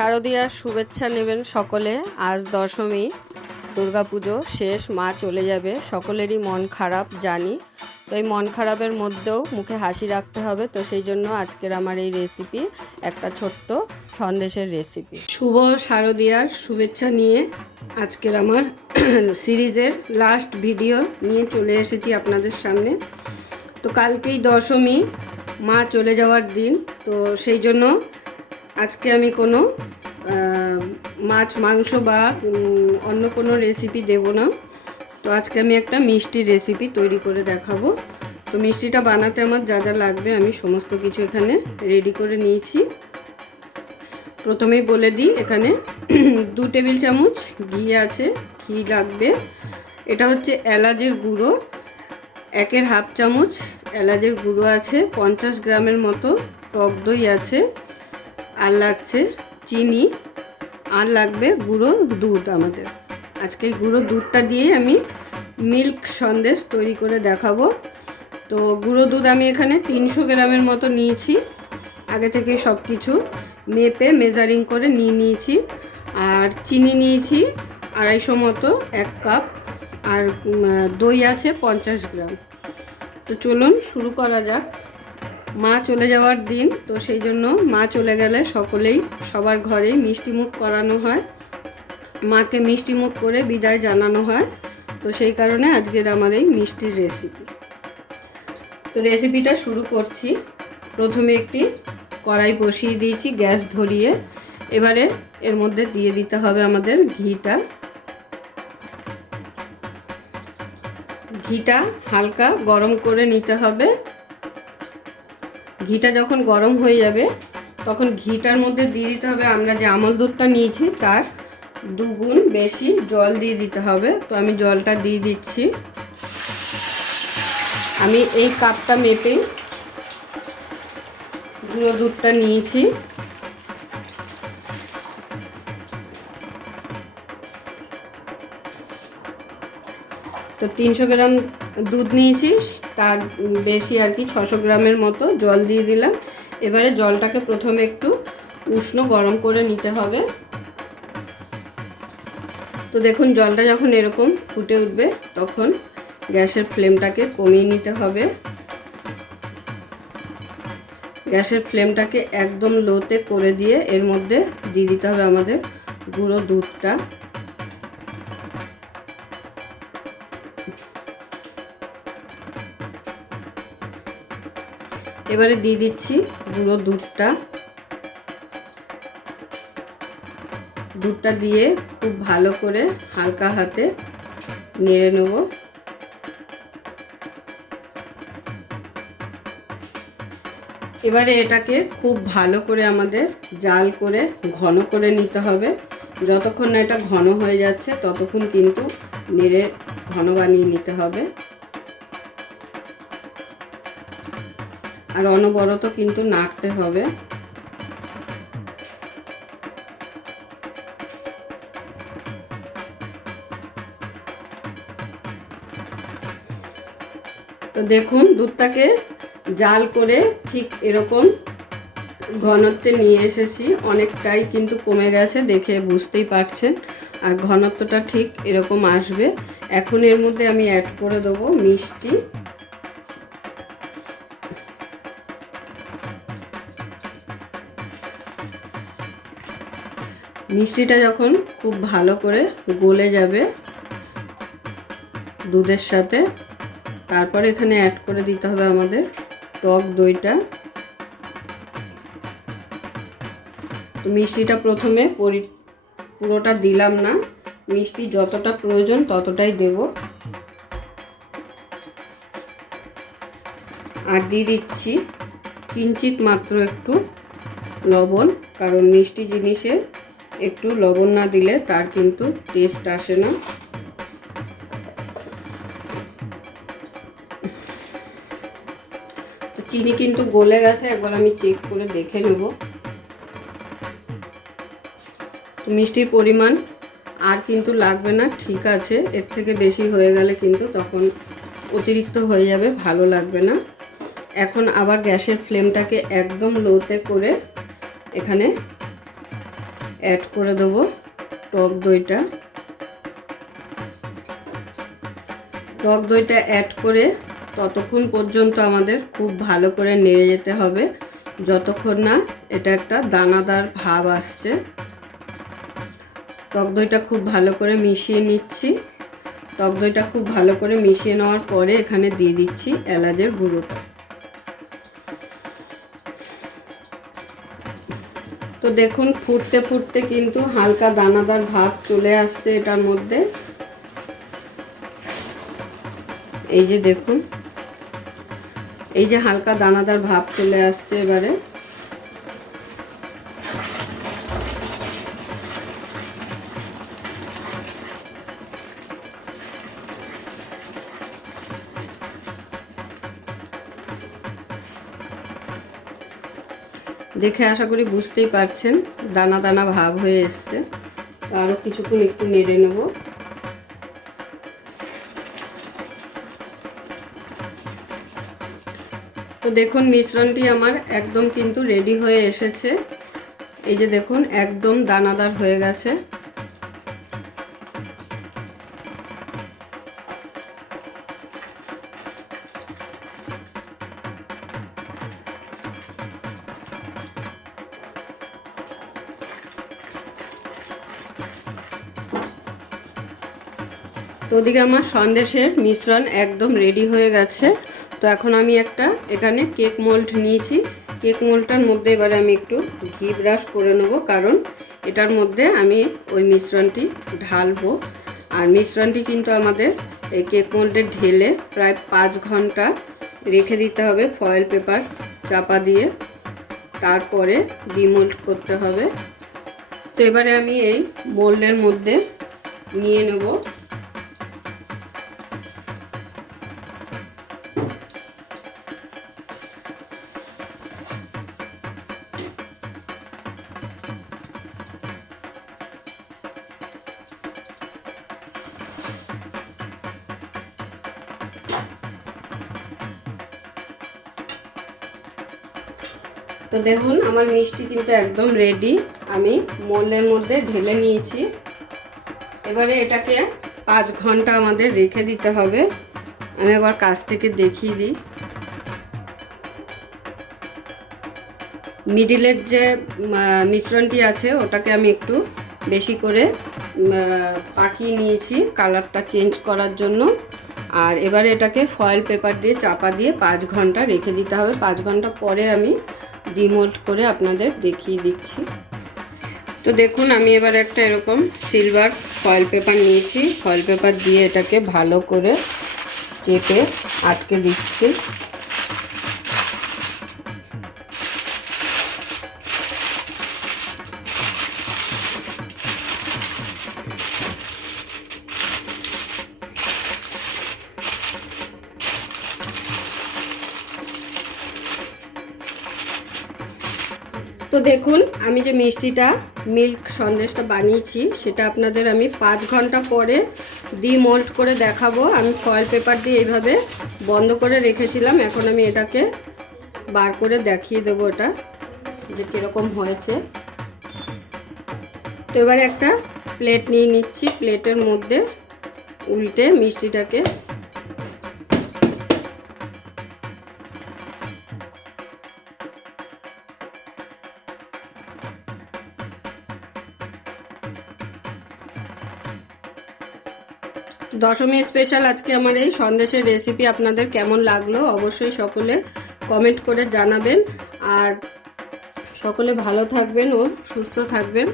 শারদীয়ার শুভেচ্ছা নেবেন সকলে। আজ দশমী, দুর্গাপুজো শেষ, মা চলে যাবে, সকলেরই মন খারাপ জানি। তো এই মন খারাপের মধ্যেও মুখে হাসি রাখতে হবে। তো সেই জন্য আজকের আমার এই রেসিপি একটা ছোট্ট সন্দেশের রেসিপি। শুভ শারদীয়ার শুভেচ্ছা নিয়ে আজকের আমার সিরিজের লাস্ট ভিডিও নিয়ে চলে এসেছি আপনাদের সামনে। তো কালকেই দশমী, মা চলে যাওয়ার দিন। তো সেই জন্য আজকে আমি কোনো মাছ মাংস বা অন্য কোনো রেসিপি দেব না। তো আজকে আমি একটা মিষ্টি রেসিপি তৈরি করে দেখাবো। তো মিষ্টিটা বানাতে আমার যা যা লাগবে আমি সমস্ত কিছু এখানে রেডি করে নিয়েছি। প্রথমেই বলে দিই, এখানে 2 টেবিল চামচ ঘি আছে, ঘি লাগবে। এটা হচ্ছে এলাচের গুঁড়ো, 1.5 চামচ এলাচের গুঁড়ো আছে, 50 গ্রামের মতো টক দই আছে, আর লাগছে চিনি, আর লাগবে গুঁড়ো দুধ। আমাদের আজকে গুঁড়ো দুধটা দিয়ে আমি মিল্ক সন্দেশ তৈরি করে দেখাবো। তো গুঁড়ো দুধ আমি এখানে 300 গ্রামের মতো নিয়েছি। আগে থেকে সব কিছু মেপে মেজারিং করে নিয়েছি। আর চিনি নিয়েছি 250 মতো, 1 কাপ। আর দই আছে 50 গ্রাম। তো চলুন শুরু করা যাক। মা চলে যাওয়ার দিন, তো সেই জন্য মা চলে গেলে সবার ঘরেই মিষ্টি মুখ করানো হয়, মাকে মিষ্টি মুখ করে বিদায় জানানো হয়। তো সেই কারণে আজকের আমার এই মিষ্টির রেসিপি। তো রেসিপিটা শুরু করছি। প্রথমে একটি কড়াই বসিয়ে দিয়েছি গ্যাস ধরিয়ে। এবারে এর মধ্যে দিয়ে দিতে হবে আমাদের ঘিটা। ঘিটা হালকা গরম করে নিতে হবে। ঘিটা যখন গরম হয়ে যাবে তখন ঘিটার মধ্যে দিয়ে দিতে হবে আমরা যে আমল দুধটা নিয়েছি তার 2 গুণ বেশি জল দিয়ে দিতে হবে। তো আমি জলটা দিয়ে দিচ্ছি। আমি এই কাপটা মেপে গুঁড়ো দুধটা নিয়েছি। তো 300 গ্রাম দুধ নিয়েছি, তার বেশি আর কি 600 গ্রামের মতো জল দিয়ে দিলাম। এবারে জলটাকে প্রথমে একটু উষ্ণ গরম করে নিতে হবে। তো দেখুন জলটা যখন এরকম ফুটে উঠবে তখন গ্যাসের ফ্লেমটাকে কমিয়ে নিতে হবে। গ্যাসের ফ্লেমটাকে একদম লোতে করে দিয়ে এর মধ্যে দিয়ে দিতে হবে আমাদের গুঁড়ো দুধটা। এবারে দিয়ে দিচ্ছি গুঁড়ো দুধটা। দুধটা দিয়ে খুব ভালো করে হালকা হাতে নেড়ে নেব। এবারে এটাকে খুব ভালো করে আমাদের জাল করে ঘন করে নিতে হবে। যতক্ষণ না এটা ঘন হয়ে যাচ্ছে ততক্ষণ কিন্তু নেড়ে ঘন বানিয়ে নিতে হবে। আর অনবরত কিন্তু নাড়তে হবে। তো দেখুন দুধটাকে জাল করে ঠিক এরকম ঘনত্বে নিয়ে এসেছি। অনেকটাই কিন্তু কমে গেছে, দেখে বুঝতেই পারছেন। আর ঘনত্বটা ঠিক এরকম আসবে। এখন এর মধ্যে আমি অ্যাড করে দেবো মিষ্টি। মিষ্টিটা যখন খুব ভালো করে গলে যাবে দুধের সাথে, তারপর এখানে অ্যাড করে দিতে হবে আমাদের টক দইটা। তো মিষ্টিটা প্রথমে পুরোটা দিলাম না, মিষ্টি যতটা প্রয়োজন ততটাই দেব। আর দিয়ে দিচ্ছি কিঞ্চিত মাত্র একটু লবণ, কারণ মিষ্টি জিনিসে একটু লবণ না দিলে তার কিন্তু টেস্ট আসে না। তো চিনি কিন্তু গলে গেছে, একবার আমি চেক করে দেখে নেব। মিষ্টির পরিমাণ আর কিন্তু লাগবে না, ঠিক আছে। এর থেকে বেশি হয়ে গেলে কিন্তু তখন অতিরিক্ত হয়ে যাবে, ভালো লাগবে না। এখন আবার গ্যাসের ফ্লেমটাকে একদম লোতে করে এখানে অ্যাড করে দেবো টক দইটা। টক দইটা অ্যাড করে ততক্ষণ পর্যন্ত আমাদের খুব ভালো করে নেড়ে যেতে হবে যতক্ষণ না এটা একটা দানাদার ভাব আসছে। টক দইটা খুব ভালো করে মিশিয়ে নিচ্ছি। টক দইটা খুব ভালো করে মিশিয়ে নেওয়ার পরে এখানে দিয়ে দিচ্ছি এলাচের গুঁড়োটা। তো দেখুন ফুটতে ফুটতে কিন্তু হালকা দানাদার ভাব চলে আসছে এটার মধ্যে। এই যে দেখুন, এই যে হালকা দানাদার ভাব চলে আসছে। এবারে দেখে আশা করি বুঝতেই পারছেন দানা দানা ভাব হয়ে এসছে। তো আরও কিছুক্ষণ একটু নেড়ে নেব। তো দেখুন মিশ্রণটি আমার একদম কিন্তু রেডি হয়ে এসেছে। এই যে দেখুন একদম দানাদার হয়ে গেছে। তো ওদিকে আমার সন্দেশের মিশ্রণ একদম রেডি হয়ে গেছে। তো এখন আমি একটা এখানে কেক মোল্ড নিয়েছি। কেক মোল্ডটার মধ্যে এবারে আমি একটু ঘি ব্রাশ করে নেব, কারণ এটার মধ্যে আমি ওই মিশ্রণটি ঢালবো। আর মিশ্রণটি কিন্তু আমাদের এই কেক মোল্ডে ঢেলে প্রায় 5 ঘন্টা রেখে দিতে হবে ফয়েল পেপার চাপা দিয়ে, তারপরে ডিমোল্ড করতে হবে। তো এবারে আমি এই মোল্ডের মধ্যে নিয়ে নেব। তো দেখুন আমার মিষ্টি কিন্তু একদম রেডি। আমি মোল্ডের মধ্যে ঢেলে নিয়েছি। এবারে এটাকে 5 ঘন্টা আমাদের রেখে দিতে হবে। আমি আবার কাছ থেকে দেখিয়ে দিই। মিডিলের যে মিশ্রণটি আছে ওটাকে আমি একটু বেশি করে পাকিয়ে নিয়েছি কালারটা চেঞ্জ করার জন্য। আর এবারে এটাকে ফয়েল পেপার দিয়ে চাপা দিয়ে 5 ঘন্টা রেখে দিতে হবে। 5 ঘন্টা পরে আমি ডিমোল্ড করে আপনাদের দেখিয়ে দিচ্ছি। তো দেখুন আমি এবার একটা এরকম সিলভার ফয়েল পেপার নিয়েছি। ফয়েল পেপার দিয়ে এটাকে ভালো করে চেপে আটকে দিচ্ছি। তো দেখুন আমি যে মিষ্টিটা মিল্ক সন্দেশটা বানিয়েছি সেটা আপনাদের আমি 5 ঘন্টা পরে ডিমোল্ড করে দেখাবো। আমি ফয়েল পেপার দিয়ে এইভাবে বন্ধ করে রেখেছিলাম। এখন আমি এটাকে বার করে দেখিয়ে দেবো এটা যে কীরকম হয়েছে। তো এবারে একটা প্লেট নিয়ে নিচ্ছি। প্লেটের মধ্যে উল্টে মিষ্টিটাকে দশমী স্পেশাল আজকে আমার এই সন্দেশের রেসিপি আপনাদের কেমন লাগলো অবশ্যই সকলে কমেন্ট করে জানাবেন। আর সকলে ভালো থাকবেন ও সুস্থ থাকবেন।